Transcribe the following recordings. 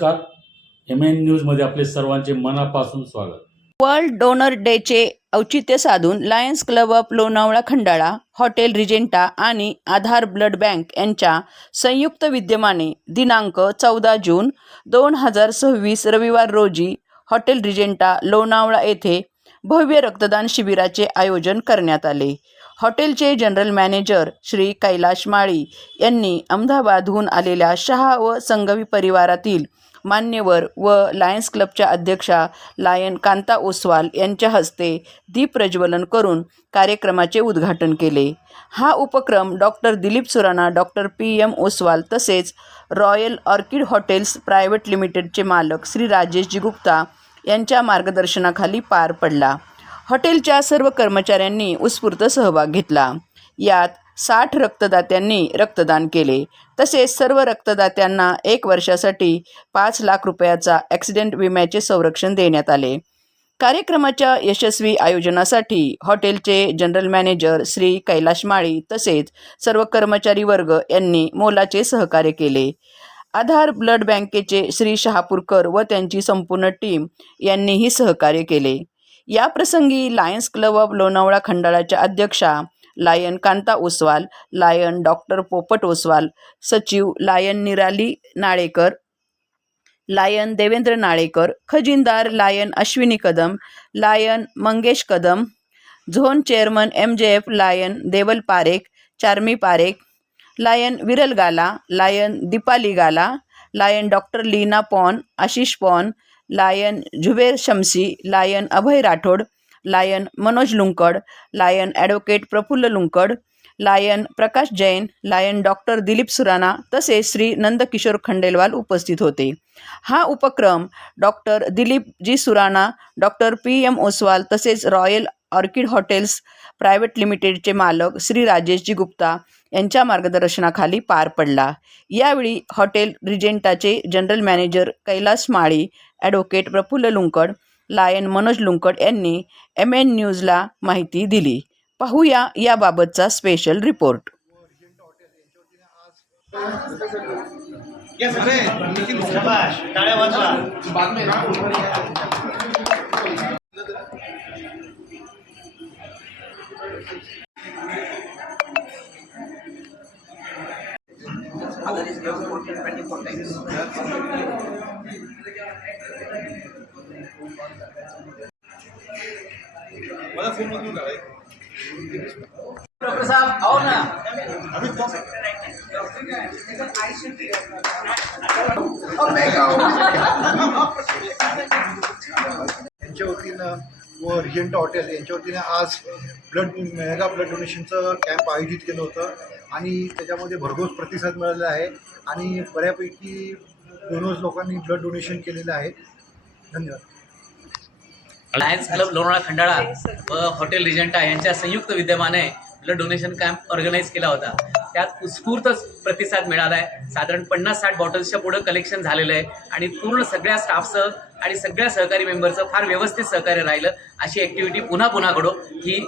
नमस्कार. MN न्यूजमध्ये आपले सर्वांचे मनापासून स्वागत. वर्ल्ड डोनर डेचे औचित्य साधून lions club of Lonavala Khandala, hotel Regenta आणि आधार ब्लड बँक यांच्या संयुक्त विद्यमाने दिनांक 14 जून 2026 रविवार रोजी हॉटेल रिजेंटा लोणावळा येथे भव्य रक्तदान शिबिराचे आयोजन करण्यात आले. हॉटेलचे जनरल मॅनेजर श्री कैलाश माळी यांनी अहमदाबादहून आलेल्या शहा व संघवी परिवारातील मान्यवर व लायन्स क्लबच्या अध्यक्षा लायन कांता ओसवाल यांच्या हस्ते दीप प्रज्वलन करून कार्यक्रमाचे उद्घाटन केले. हा उपक्रम doctor Dilip Surana, doctor PM Oswal तसेच रॉयल ऑर्किड हॉटेल्स प्रायव्हेट लिमिटेडचे मालक श्री राजेशजी गुप्ता यांच्या मार्गदर्शनाखाली पार पडला. हॉटेलच्या सर्व कर्मचाऱ्यांनी उत्स्फूर्त सहभाग घेतला. यात 60 रक्तदात्यांनी रक्तदान केले. तसेच सर्व रक्तदात्यांना 1 वर्षासाठी 5 लाख रुपयाचा ॲक्सिडेंट विम्याचे संरक्षण देण्यात आले. कार्यक्रमाच्या यशस्वी आयोजनासाठी हॉटेलचे जनरल मॅनेजर श्री कैलाश माळी तसेच सर्व कर्मचारी वर्ग यांनी मोलाचे सहकार्य केले. आधार ब्लड बँकेचे श्री शहापूरकर व त्यांची संपूर्ण टीम यांनीही सहकार्य केले. या प्रसंगी लायन्स क्लब ऑफ लोणावळा खंडाळाच्या अध्यक्षा Lion Kanta Oswal, Lion doctor Popat Oswal, सचिव लायन निराली नाळेकर, लायन देवेंद्र नाळेकर, खजिनदार Lion Ashwini Kadam, Lion Mangesh Kadam, zone chairman MJF Lion Deval Parekh, Charmi Parekh, Lion Viral Gala, Lion Deepali Gala, Lion doctor Leena Paun, Ashish Paun, Lion Zuber Shamsi, Lion Abhay Rathod, Lion Manoj Lunkad, Lion advocate Prafull Lunkad, Lion Prakash Jain, Lion doctor Dilip Surana तसेच श्री नंदकिशोर खंडेलवाल उपस्थित होते. हा उपक्रम doctor Dilip ji Surana, doctor PM Oswal तसेच रॉयल ऑर्किड हॉटेल्स प्रायव्हेट लिमिटेडचे मालक श्री राजेशजी गुप्ता यांच्या मार्गदर्शनाखाली पार पडला. यावेळी हॉटेल रिजेंटाचे जनरल मॅनेजर कैलाश माळी, ॲडव्होकेट प्रफुल्ल लुंकड, लायन मनोज लुंकड यांनी MN न्यूजला माहिती दिली. पाहूया याबाबतचा स्पेशल रिपोर्ट. डॉक्टर साहब आओ ना. यांच्या वतीनं व रिजेंटा हॉटेल यांच्या वतीने आज मेगा ब्लड डोनेशनचं कॅम्प आयोजित केलं होतं आणि त्याच्यामध्ये भरघोस प्रतिसाद मिळालेला आहे आणि बऱ्यापैकी डोनर्स लोकांनी ब्लड डोनेशन केलेलं आहे. धन्यवाद. लायन्स क्लब लोणावळा खंडाळा व हॉटेल रिजेंटा यांच्या संयुक्त विद्यमाने ब्लड डोनेशन कॅम्प ऑर्गनाईज केला होता. त्यात उत्स्फूर्त प्रतिसाद मिळाला आहे. साधारण 50-60 बॉटल्सच्या पुढं कलेक्शन झालेलं आहे आणि पूर्ण सगळ्या स्टाफचं आणि सगळ्या सहकारी मेंबरचं फार व्यवस्थित सहकार्य राहिलं. अशी ॲक्टिव्हिटी पुन्हा घडो ही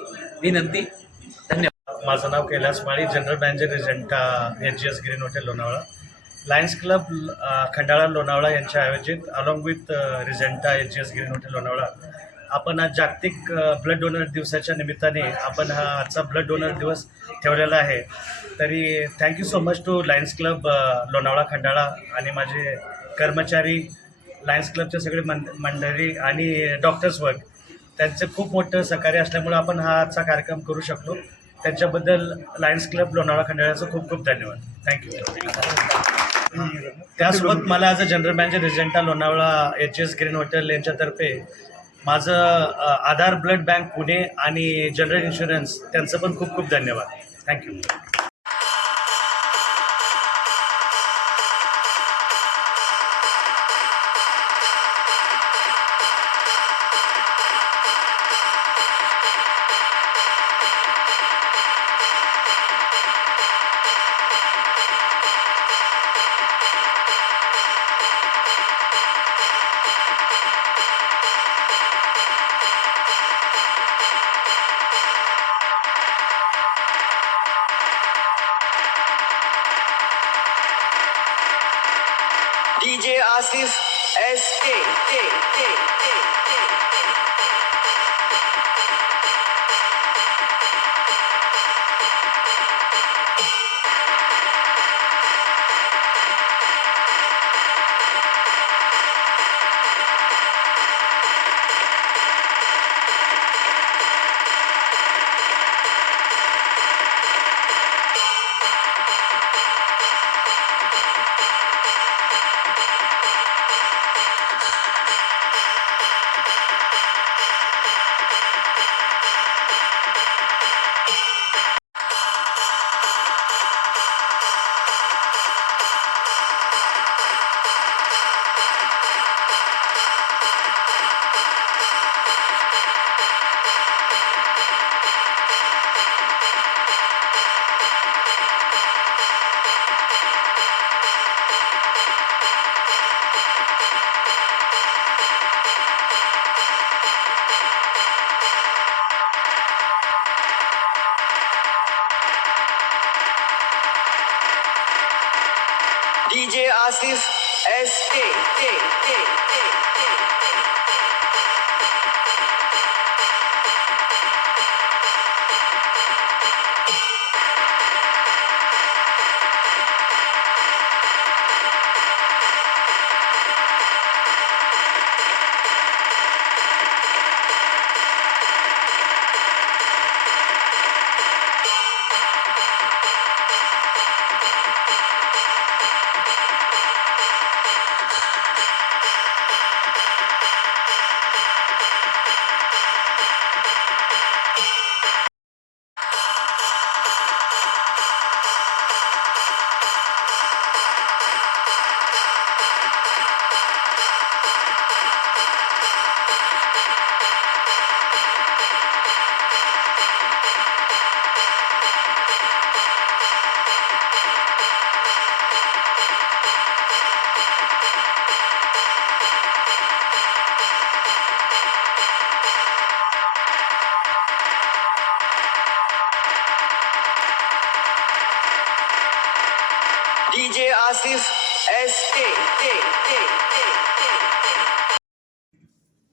विनंती. धन्यवाद. माझं नाव Kailash Mali, general manager Regenta HGS Green Hotel Lonavala. Lions Club Khandala Lonavala यांच्या आयोजित along with Regenta HGS Green Hotel Lonavala आपण आज जागतिक ब्लड डोनर दिवसाच्या निमित्ताने आपण हा आजचा ब्लड डोनर दिवस ठेवलेला आहे. तरी thank you so much to lions club Lonavala Khandala आणि माझे कर्मचारी, लायन्स क्लबचे सगळे मंडळी आणि डॉक्टर्स वर्ग त्यांचं खूप मोठं सहकार्य असल्यामुळे आपण हा आजचा कार्यक्रम करू शकलो. त्यांच्याबद्दल लायन्स क्लब लोणावळा खंडाळ्याचं खूप खूप धन्यवाद. थँक्यू. त्यासोबत मला as a general manager Regenta Lonavala HGS Green hotel यांच्यातर्फे माझं आधार ब्लड बँक पुणे आणि जनरल इन्शुरन्स त्यांचं पण खूप खूप धन्यवाद. Thank you. DJ Asif SK. DJ Asif SK. DJ Asif SK.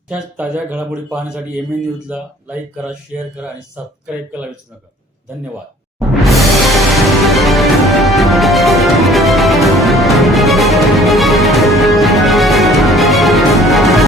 त्याच ताज्या घडामोडी पाहण्यासाठी MN न्यूजला लाईक करा, शेअर करा आणि सबस्क्राईब करायला विसरू नका. धन्यवाद.